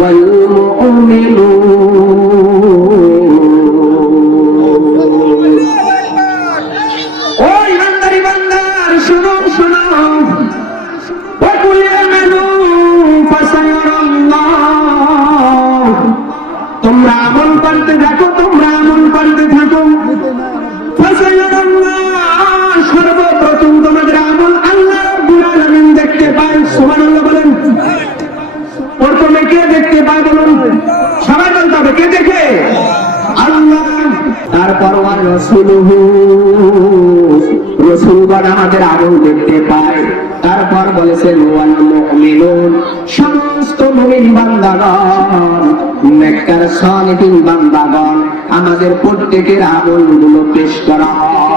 والمؤمنون ওই বান্দারি বান্দার শুনো শুনো وقل اعملوا فسيرى الله তোমরা আমল করতে থাকো তোমরা আমল করতে থাকো فسيرى الله সর্বপ্রথম তোমাদের আমল আল্লাহ রাব্বুল আলামিন দেখতে পায় সুবহানাল্লাহ বলেন প্রথমে কে দেখতে পায় বলুন সবাই বলতে হবে কে দেখে আল্লাহ তারপর রাসূলুহু রাসূলগণ আমাদের আমল দেখতে পায় তারপর বলেছেন ওয়াল মুমিনুন সমস্ত মুমিন বান্দাগণ নেককার সালিহিন বান্দাগণ আমাদের প্রত্যেকের আমলগুলো পেশ করা হয়